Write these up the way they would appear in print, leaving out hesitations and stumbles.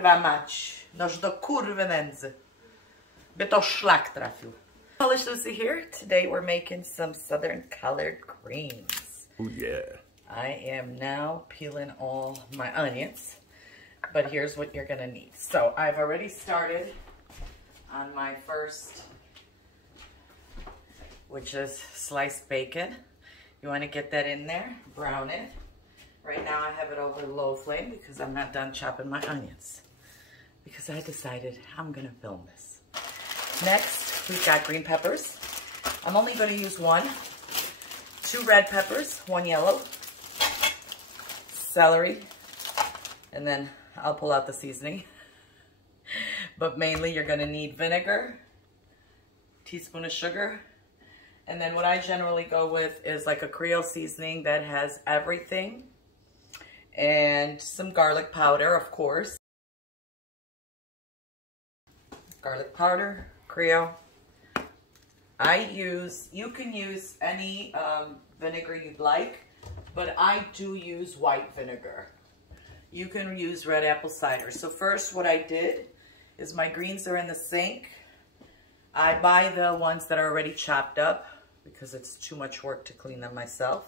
kurwa mać. Noż do kurwy nędzy. By to szlak trafił. Polish Lucy here. Today we're making some Southern collard greens. Oh yeah. I am now peeling all my onions. But here's what you're gonna need. So I've already started on my first, which is sliced bacon. You wanna get that in there, brown it. Right now I have it over low flame because I'm not done chopping my onions. Because I decided I'm gonna film this. Next, we've got green peppers. I'm only gonna use one. 2 red peppers, 1 yellow. Celery, and then I'll pull out the seasoning. But mainly you're gonna need vinegar, teaspoon of sugar, and then what I generally go with is like a Creole Seasoning that has everything, and some garlic powder, of course. Garlic powder, Creole. You can use any vinegar you'd like, but I do use white vinegar. You can use red apple cider. So first what I did is my greens are in the sink. I buy the ones that are already chopped up because it's too much work to clean them myself.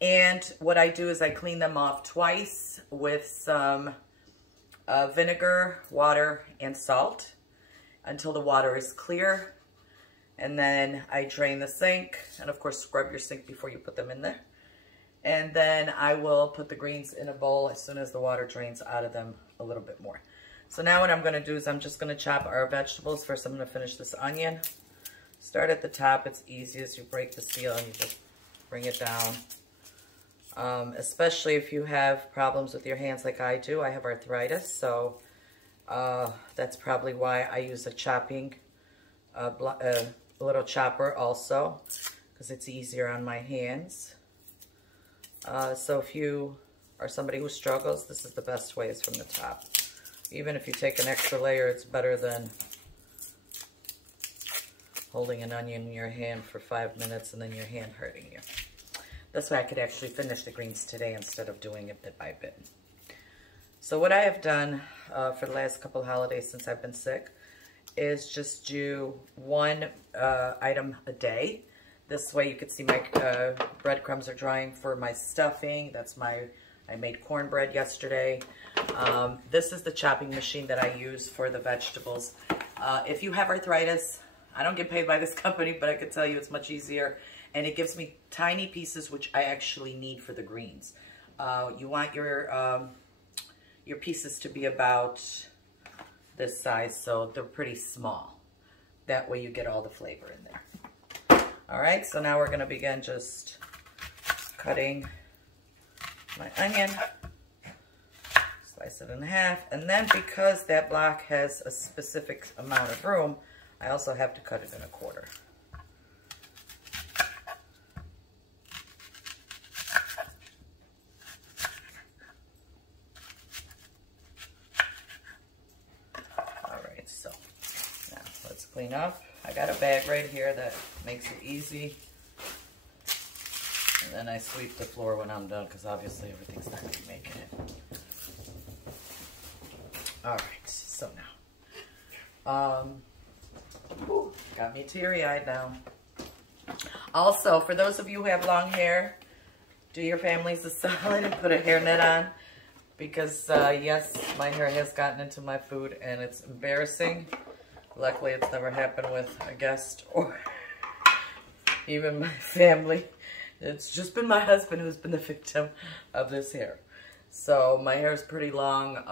And what I do is I clean them off twice with some vinegar, water, and salt until the water is clear. And then I drain the sink, and of course scrub your sink before you put them in there. And then I will put the greens in a bowl as soon as the water drains out of them a little bit more. So now what I'm gonna do is I'm just gonna chop our vegetables. First I'm gonna finish this onion. Start at the top, it's easiest. You break the seal and you just bring it down. Especially if you have problems with your hands like I do. I have arthritis, so that's probably why I use a chopping, little chopper also, because it's easier on my hands. So if you are somebody who struggles, this is the best way, is from the top. Even if you take an extra layer, it's better than holding an onion in your hand for 5 minutes and then your hand hurting you. That's why I could actually finish the greens today instead of doing it bit by bit. So what I have done for the last couple holidays since I've been sick is just do one item a day. This way you can see my breadcrumbs are drying for my stuffing. I made cornbread yesterday. This is the chopping machine that I use for the vegetables. If you have arthritis, I don't get paid by this company, but I can tell you it's much easier. And it gives me tiny pieces, which I actually need for the greens. You want your pieces to be about this size, so they're pretty small. That way you get all the flavor in there. All right, so now we're gonna begin just cutting my onion, slice it in half, and then because that block has a specific amount of room, I also have to cut it in a quarter. All right, so now let's clean up. I got a bag right here that makes it easy. And then I sweep the floor when I'm done, because obviously everything's not going to be making it. All right, so now. Ooh, got me teary-eyed now. Also, for those of you who have long hair, do your families a solid and put a hairnet on. Because, yes, my hair has gotten into my food and it's embarrassing. Luckily, it's never happened with a guest or even my family. It's just been my husband who's been the victim of this hair. So my hair is pretty long,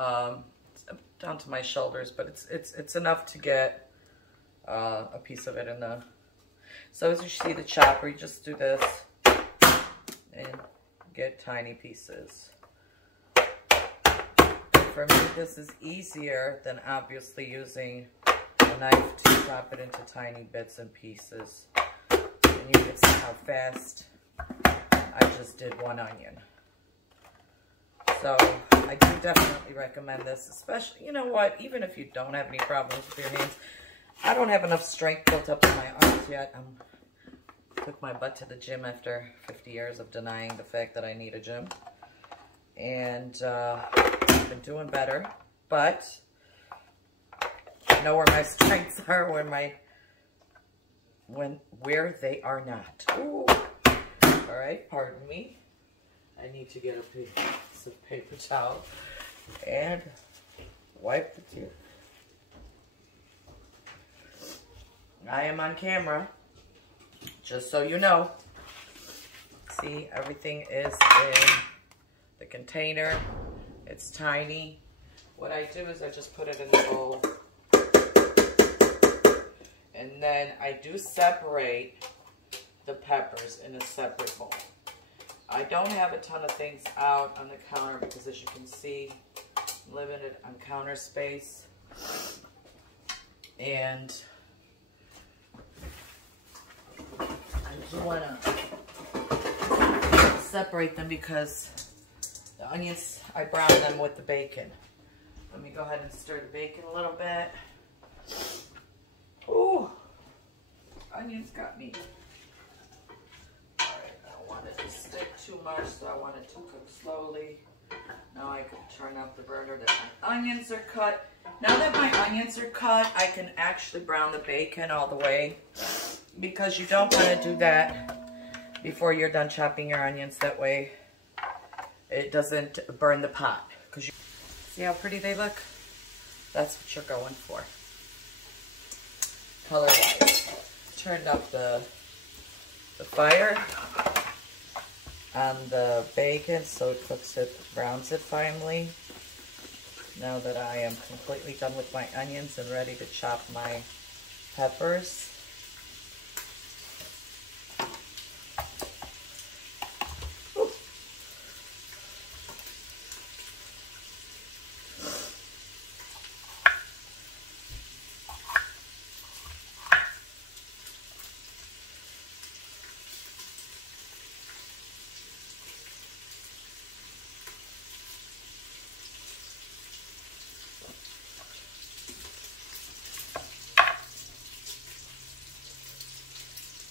down to my shoulders, but it's enough to get a piece of it in the. So as you see the chopper, you just do this and get tiny pieces. For me, this is easier than obviously using a knife to chop it into tiny bits and pieces. And you can see how fast I just did one onion. So I do definitely recommend this, especially, you know what, even if you don't have any problems with your hands. I don't have enough strength built up in my arms yet. Took my butt to the gym after 50 years of denying the fact that I need a gym. And I've been doing better. but I know where my strengths are, where they are not. Ooh. All right, pardon me. I need to get a piece of paper towel and wipe the tear. I am on camera, just so you know. See, everything is in the container. It's tiny. What I do is I just put it in the bowl. And then I do separate the peppers in a separate bowl. I don't have a ton of things out on the counter because, as you can see, I'm limited on counter space. And I do want to separate them because the onions, I brown them with the bacon. Let me go ahead and stir the bacon a little bit. Ooh, onions got me. All right, I don't want it to stick too much, so I want it to cook slowly. Now I can turn up the burner that my onions are cut. Now that my onions are cut, I can actually brown the bacon all the way, because you don't want to do that before you're done chopping your onions. That way it doesn't burn the pot. Because you see how pretty they look? That's what you're going for. Color-wise. Turned up the fire on the bacon so it cooks it, browns it finally. Now that I am completely done with my onions and ready to chop my peppers.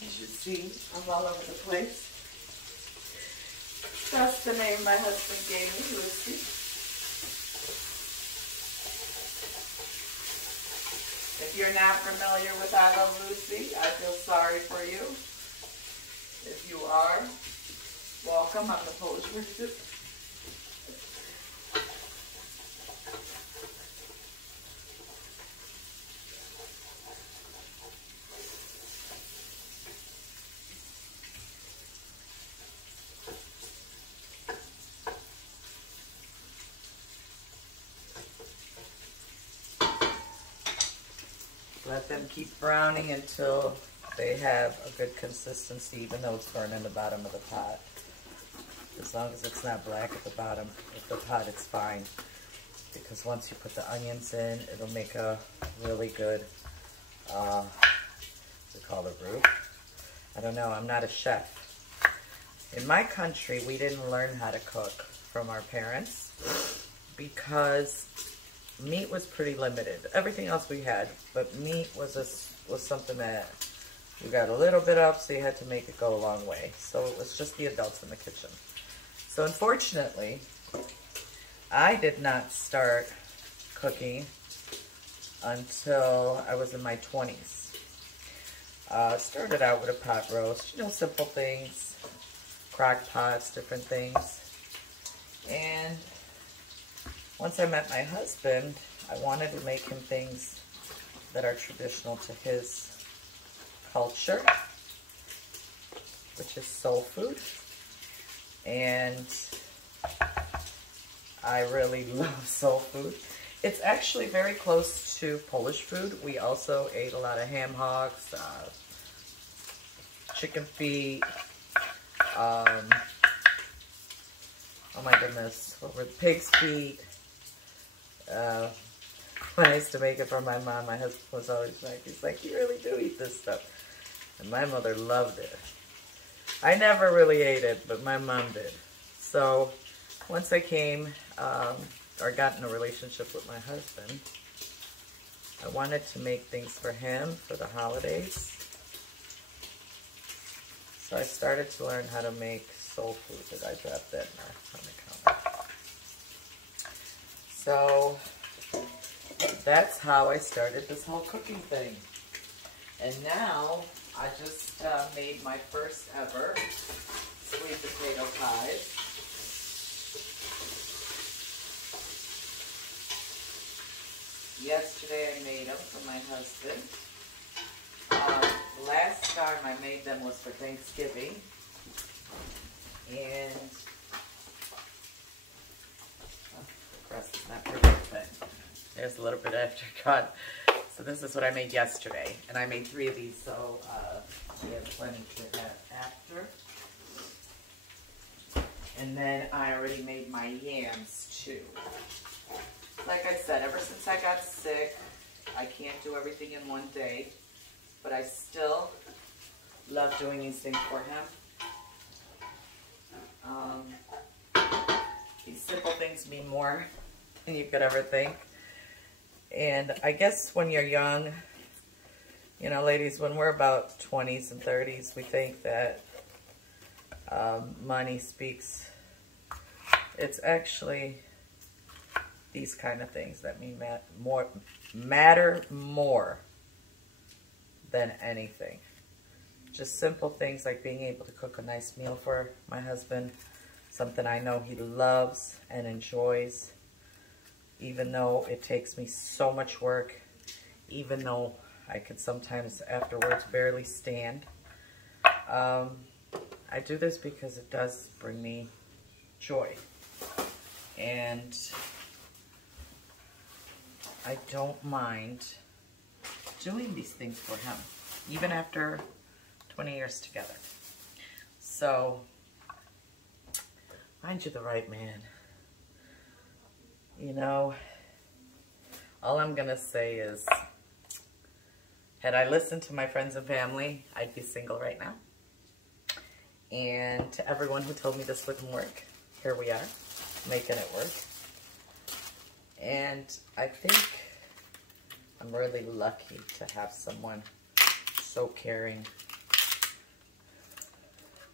As you see, I'm all over the place. That's the name my husband gave me, Lucy. If you're not familiar with I Love Lucy, I feel sorry for you. If you are, welcome. I'm the Polish version. Let them keep browning until they have a good consistency, even though it's burning the bottom of the pot. As long as it's not black at the bottom of the pot, it's fine. Because once you put the onions in, it'll make a really good, what's it called, a roux? I don't know, I'm not a chef. In my country, we didn't learn how to cook from our parents because meat was pretty limited. Everything else we had, but meat was something that we got a little bit of, so you had to make it go a long way. So it was just the adults in the kitchen. So unfortunately, I did not start cooking until I was in my 20s. Started out with a pot roast, you know, simple things, crock pots, different things. And once I met my husband, I wanted to make him things that are traditional to his culture, which is soul food. And I really love soul food. It's actually very close to Polish food. We also ate a lot of ham hocks, chicken feet, oh my goodness, what were the pig's feet? When I used to make it for my mom, my husband was always like, he's like, you really do eat this stuff. And my mother loved it. I never really ate it, but my mom did. So once I came, or got in a relationship with my husband, I wanted to make things for him for the holidays. So I started to learn how to make soul food. Did I drop that on the counter? So that's how I started this whole cooking thing. And now I just made my first ever sweet potato pies. Yesterday I made them for my husband. Last time I made them was for Thanksgiving. And the crust is not perfect, but there's a little bit aftercut. So this is what I made yesterday. And I made 3 of these, so we have plenty to have after. And then I already made my yams too. Like I said, ever since I got sick, I can't do everything in one day. But I still love doing these things for him. These simple things mean more than you could ever think. And I guess when you're young, you know, ladies, when we're about 20s and 30s, we think that money speaks. It's actually these kind of things that matter more than anything. Just simple things like being able to cook a nice meal for my husband, something I know he loves and enjoys, even though it takes me so much work, even though I could sometimes afterwards barely stand. I do this because it does bring me joy. And I don't mind doing these things for him, even after 20 years together. So, find you the right man. You know, all I'm gonna say is, had I listened to my friends and family, I'd be single right now. And to everyone who told me this wouldn't work, here we are, making it work. And I think I'm really lucky to have someone so caring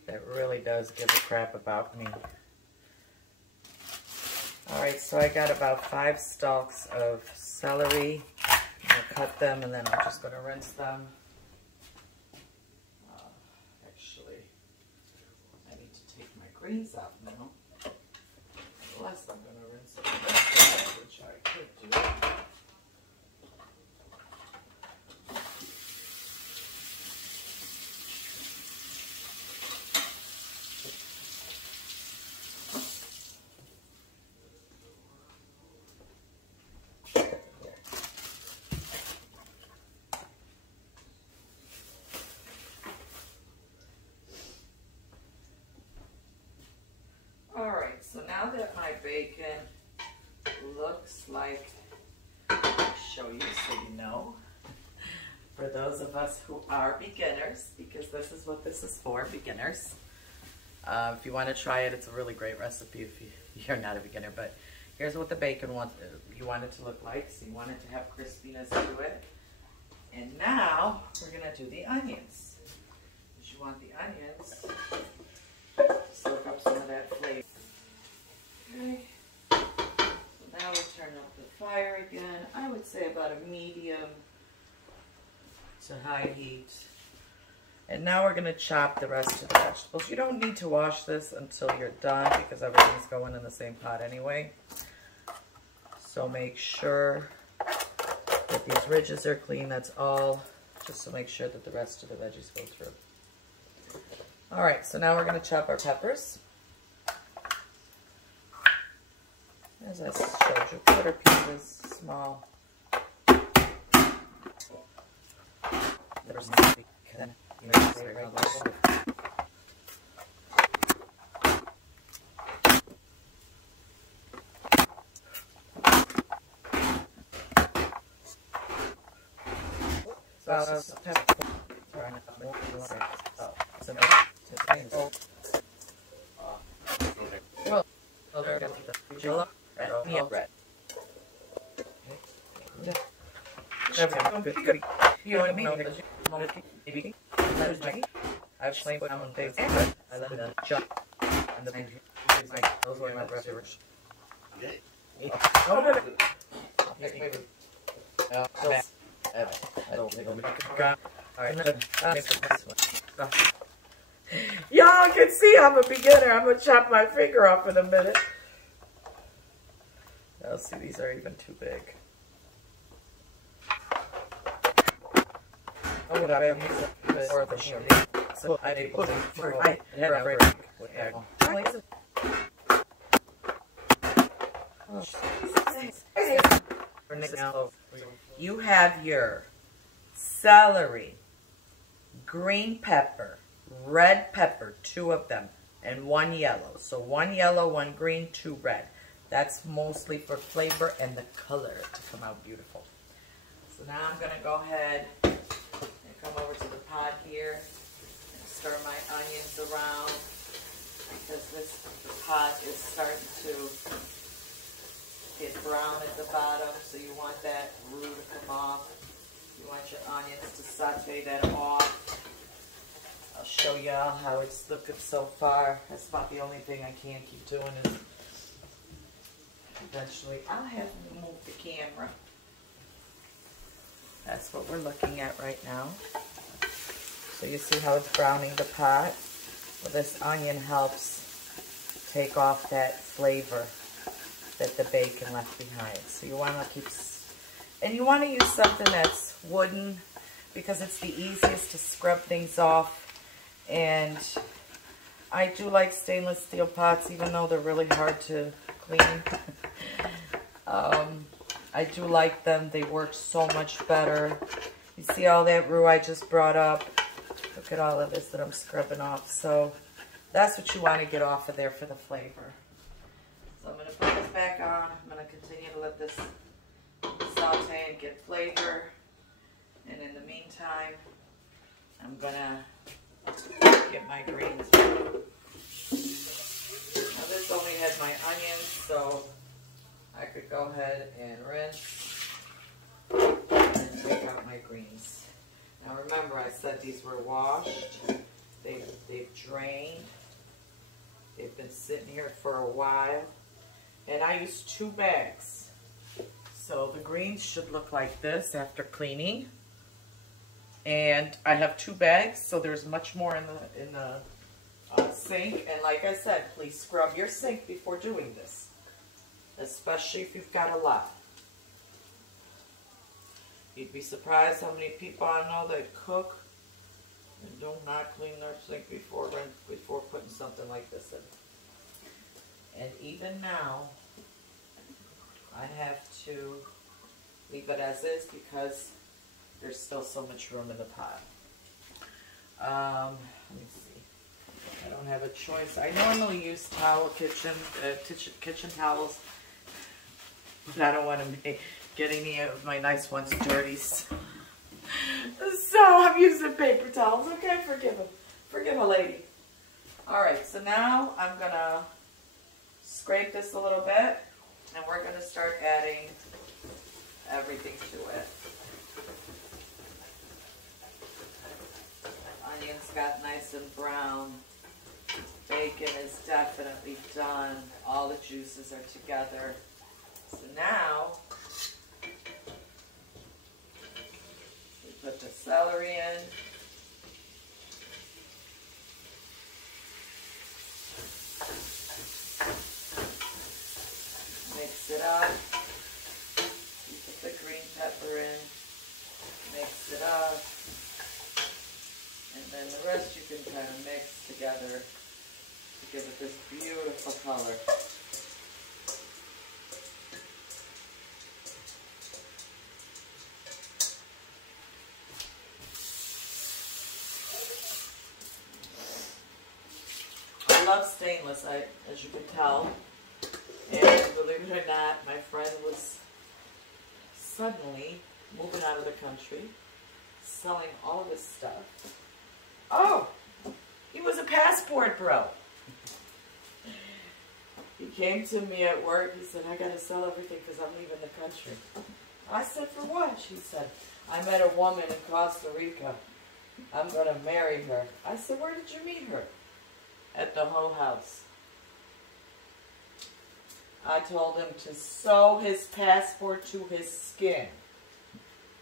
that really does give a crap about me. Alright, so I got about 5 stalks of celery. I'll cut them and then I'm just going to rinse them. Actually, I need to take my greens out now. Unless I'm going to rinse them, which I could do. Alright, so now that my bacon looks like, I'll show you so you know, for those of us who are beginners, because this is what this is for, beginners. If you want to try it, it's a really great recipe if you're not a beginner, but here's what the bacon you want it to look like. So you want it to have crispiness to it. And now we're going to do the onions. Because you want the onions to soak up some of that flavor. Okay. So now we turn up the fire again. I would say about a medium to high heat. And now we're going to chop the rest of the vegetables. You don't need to wash this until you're done because everything's going in the same pot anyway. So make sure that these ridges are clean. That's all. Just to make sure that the rest of the veggies go through. Alright, so now we're going to chop our peppers. As I showed you, quarter pieces, small. You know what I mean? I've slain on things, but I love the chop and the those were my preference. Y'all can see I'm a beginner. I'm going to chop my finger off in a minute. I'll see, these are even too big. You have your celery, green pepper, red pepper, 2 of them, and 1 yellow. So 1 yellow, 1 green, 2 red. That's mostly for flavor and the color to come out beautiful. So now I'm going to go ahead and come over to the pot here and stir my onions around because this pot is starting to get brown at the bottom, so you want that roux to come off. You want your onions to saute that off. I'll show y'all how it's looking so far. That's about the only thing I can't keep doing is eventually I'll have to move the camera. That's what we're looking at right now. So you see how it's browning the pot? Well, this onion helps take off that flavor that the bacon left behind. So you want to keep, and you want to use something that's wooden because it's the easiest to scrub things off. And I do like stainless steel pots, even though they're really hard to clean. I do like them. They work so much better. You see all that roux I just brought up? Look at all of this that I'm scrubbing off. So that's what you want to get off of there for the flavor. So I'm going to put this back on. I'm going to continue to let this saute and get flavor. And in the meantime, I'm going to get my greens. Now this only had my onions, so I could go ahead and rinse and take out my greens. Now remember, I said these were washed. They've drained. They've been sitting here for a while. And I used 2 bags. So the greens should look like this after cleaning. And I have 2 bags, so there's much more in the sink. And like I said, please scrub your sink before doing this, especially if you've got a lot. You'd be surprised how many people I know that cook and do not clean their sink before putting something like this in. And even now, I have to leave it as is because there's still so much room in the pot. Let me see. I don't have a choice. I normally use kitchen towels, but I don't want to get any of my nice ones dirty. So I'm using paper towels. Okay, forgive them. Forgive a lady. All right, so now I'm going to scrape this a little bit, and we're going to start adding everything to it. Onions got nice and brown. Bacon is definitely done. All the juices are together. So now, we put the celery in. Mix it up. You put the green pepper in. Mix it up. And then the rest you can kind of mix together to give it this beautiful color. I love stainless, as you can tell. And believe it or not, my friend was suddenly moving out of the country, selling all this stuff. Oh, he was a passport bro. He came to me at work. He said, I got to sell everything because I'm leaving the country. I said, for what? She said, I met a woman in Costa Rica. I'm going to marry her. I said, where did you meet her? At the Whole House. I told him to sew his passport to his skin.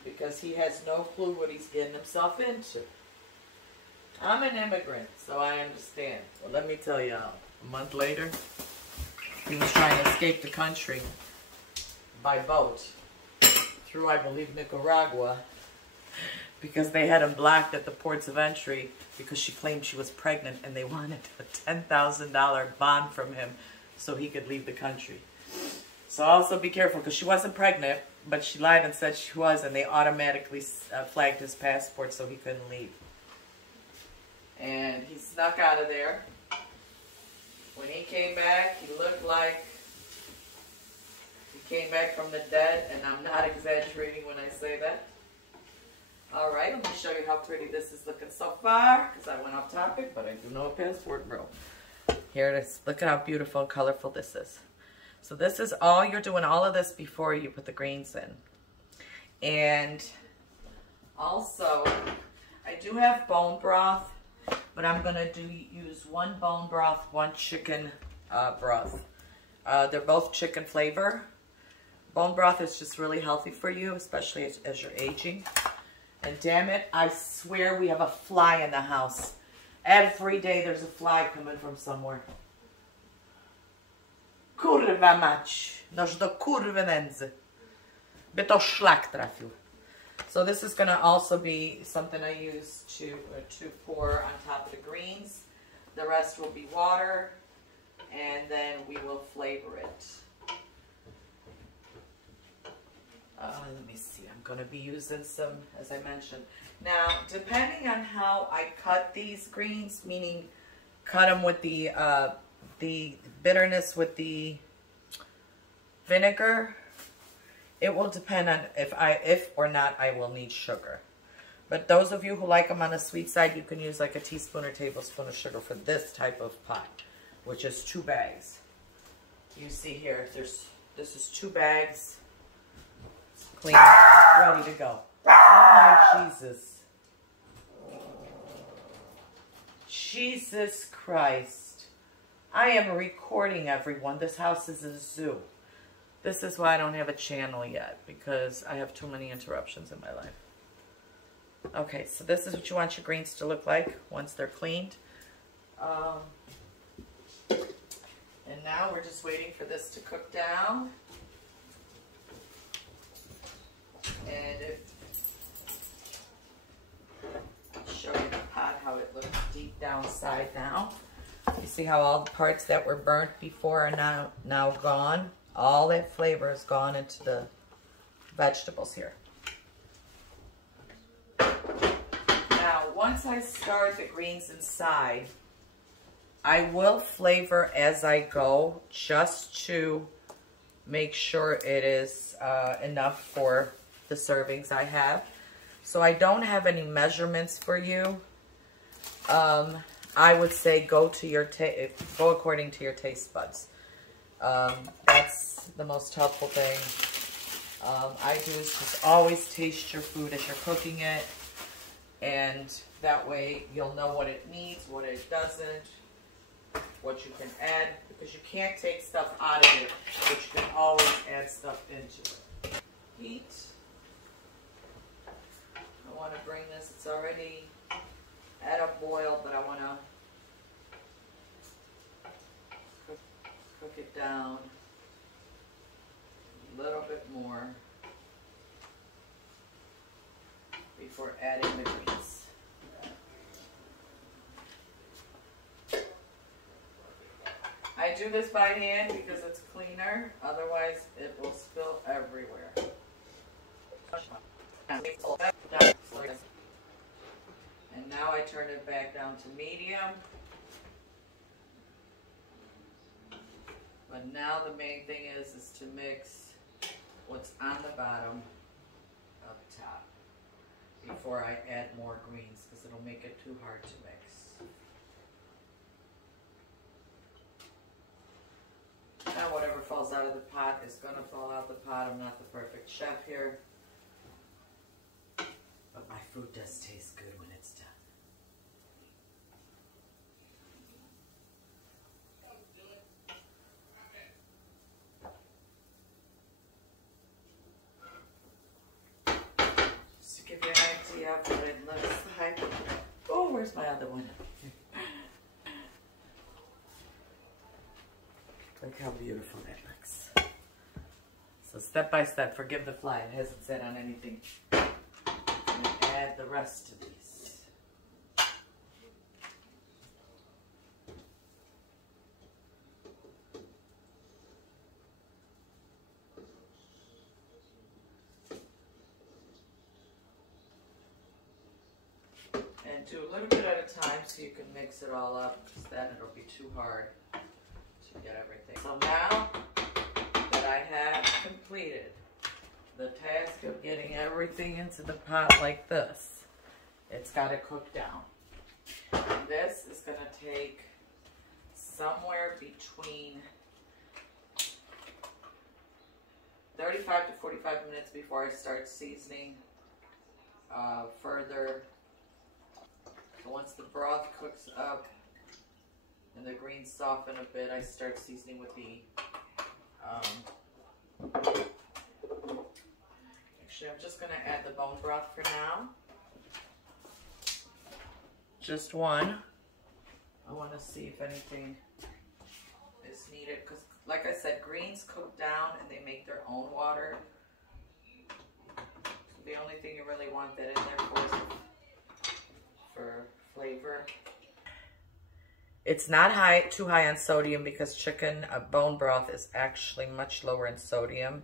because he has no clue what he's getting himself into. I'm an immigrant, so I understand. Well, let me tell y'all, a month later, he was trying to escape the country by boat through, I believe, Nicaragua, because they had him blocked at the ports of entry because she claimed she was pregnant and they wanted a $10,000 bond from him so he could leave the country. So also be careful, because she wasn't pregnant, but she lied and said she was, and they automatically flagged his passport so he couldn't leave. And he snuck out of there. When he came back, he looked like he came back from the dead, and I'm not exaggerating when I say that. All right, let me show you how pretty this is looking so far, because I went off topic, but I do know a passport, bro. Here it is. Look at how beautiful and colorful this is. So this is all, you're doing all of this before you put the greens in. And also, I do have bone broth, but I'm going to use one bone broth, one chicken broth. They're both chicken flavor. Bone broth is just really healthy for you, especially as you're aging. And damn it, I swear we have a fly in the house. Every day there's a fly coming from somewhere. Kurwa mać. Noż do kurwy nędzy. By to szlak trafił. So this is going to also be something I use to pour on top of the greens. The rest will be water, and then we will flavor it. Let me see. I'm going to be using some, as I mentioned. Now, depending on how I cut these greens, meaning cut them with the bitterness with the vinegar, it will depend on if or not I will need sugar. But those of you who like them on the sweet side, you can use like a teaspoon or tablespoon of sugar for this type of pot, which is 2 bags. You see here, this is 2 bags, clean, ready to go. Oh my Jesus. Jesus Christ. I am recording, everyone. This house is a zoo. This is why I don't have a channel yet, because I have too many interruptions in my life. Okay, so this is what you want your greens to look like once they're cleaned. And now we're just waiting for this to cook down. And I'll show you the pot, how it looks deep down side now. You see how all the parts that were burnt before are now gone? All that flavor is gone into the vegetables here. Now, once I start the greens inside, I will flavor as I go, just to make sure it is enough for the servings I have. So I don't have any measurements for you. I would say go according to your taste buds. That's the most helpful thing I do, is just always taste your food as you're cooking it, and that way you'll know what it needs, what it doesn't, what you can add, because you can't take stuff out of it, but you can always add stuff into it. Heat. I want to bring this, it's already at a boil, but I want to cook it down a little bit more before adding the greens. I do this by hand because it's cleaner, otherwise it will spill everywhere. And now I turn it back down to medium. But now the main thing is to mix what's on the bottom up top before I add more greens, because it'll make it too hard to mix. Now whatever falls out of the pot is going to fall out the pot. I'm not the perfect chef here, but my food does taste good when it's done. careful it looks like. Oh, where's my other one? Look how beautiful that looks. So step by step, forgive the fly, it hasn't said on anything. And add the rest of these. And do a little bit at a time so you can mix it all up, because then it'll be too hard to get everything. So now that I have completed the task of getting everything into the pot like this, it's got to cook down. And this is going to take somewhere between 35 to 45 minutes before I start seasoning further. So once the broth cooks up and the greens soften a bit, I start seasoning with the actually, I'm just going to add the bone broth for now. Just one. I want to see if anything is needed, because like I said, greens cook down and they make their own water. So the only thing you really want that in there for flavor. It's not too high on sodium, because chicken bone broth is actually much lower in sodium.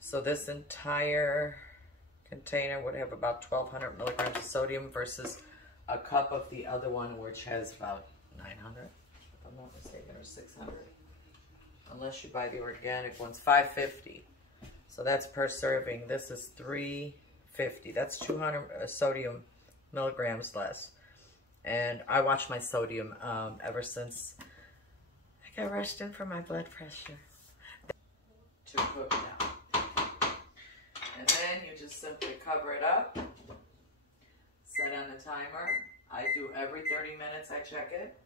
So this entire container would have about 1,200 milligrams of sodium versus a cup of the other one, which has about 900, if I'm not mistaken, or 600. Unless you buy the organic ones, 550. So that's per serving. This is 350. That's 200 sodium milligrams less. And I watch my sodium ever since I got rushed in for my blood pressure. To cook now. And then you just simply cover it up, set on the timer. I do every 30 minutes, I check it.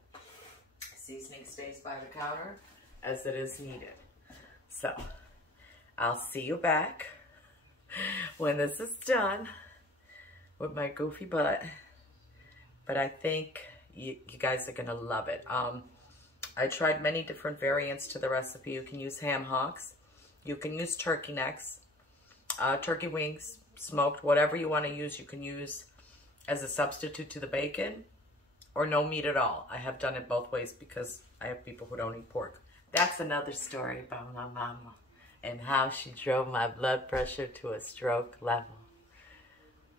Seasoning stays by the counter as it is needed. So I'll see you back when this is done with my goofy butt. But I think you guys are gonna love it. I tried many different variants to the recipe. You can use ham hocks. You can use turkey necks, turkey wings, smoked, whatever you want to use. You can use as a substitute to the bacon, or no meat at all. I have done it both ways because I have people who don't eat pork. That's another story about my mama and how she drove my blood pressure to a stroke level.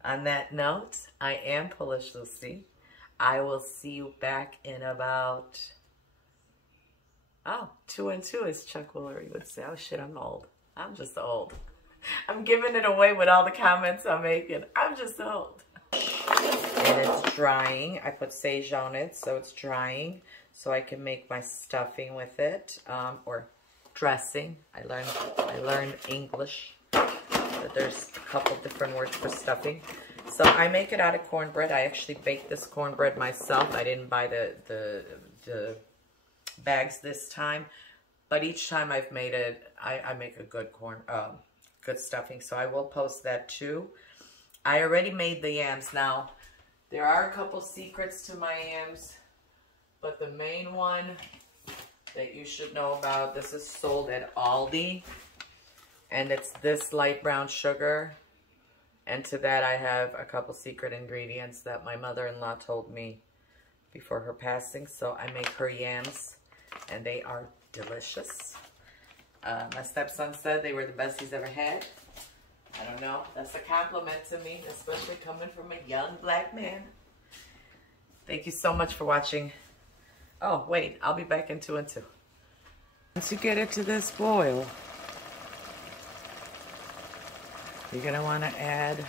On that note, I am Polish Lucy. I will see you back in about, 2 and 2, as Chuck Woolery would say. Oh shit, I'm old. I'm just old. I'm giving it away with all the comments I'm making. I'm just old. And it's drying. I put sage on it, so it's drying, so I can make my stuffing with it, or dressing. I learned English, but there's a couple different words for stuffing. So I make it out of cornbread. I actually baked this cornbread myself. I didn't buy the bags this time, but each time I've made it, I make a good good stuffing. So I will post that too. I already made the yams. Now, there are a couple secrets to my yams, but the main one that you should know about, this is sold at Aldi, and it's this light brown sugar. And to that, I have a couple secret ingredients that my mother-in-law told me before her passing. So I make her yams, and they are delicious. My stepson said they were the best he's ever had. I don't know. That's a compliment to me, especially coming from a young black man. Thank you so much for watching. Oh, wait. I'll be back in 2 and 2. Once you get it to this boil, you're going to want to add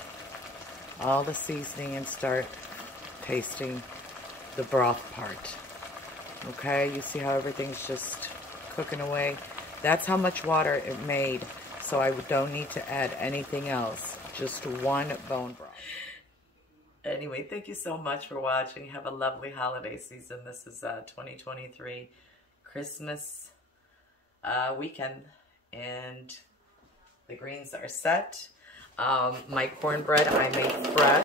all the seasoning and start tasting the broth part. Okay, you see how everything's just cooking away? That's how much water it made, so I don't need to add anything else. Just one bone broth. Anyway, thank you so much for watching. Have a lovely holiday season. This is 2023 Christmas weekend, and the greens are set. My cornbread I made fresh.